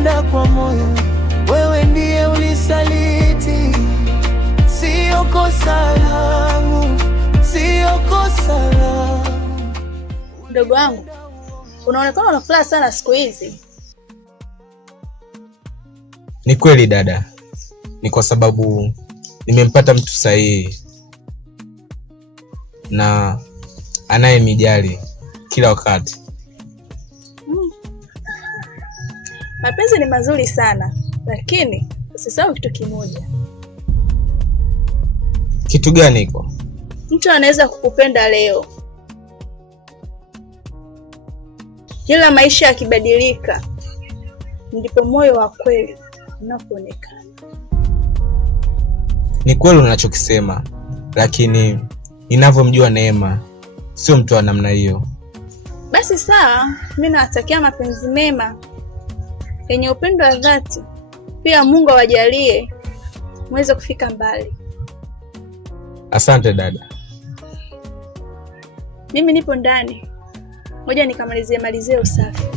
nilikupenda kwa moyo, wewe ndiye ulisaliti. Sio kosa langu, sio kosa langu. Ndugu wangu, unaonekana una furaha sana siku hizi. Ni kweli dada, ni kwa sababu nimempata mtu sahihi na anayenijali kila wakati. Mapenzi ni mazuri sana, lakini usisahau kitu kimoja. Kitu gani hiko? Mtu anaweza kukupenda leo, ila maisha yakibadilika ndipo moyo wa kweli unapoonekana. Ni kweli unachokisema, lakini ninavyomjua Neema sio mtu wa namna hiyo. Basi sawa, mimi nawatakia mapenzi mema yenye upendo wa dhati. Pia Mungu awajalie muweze kufika mbali. Asante dada. Mimi nipo ndani. Ngoja nikamalizie usafi.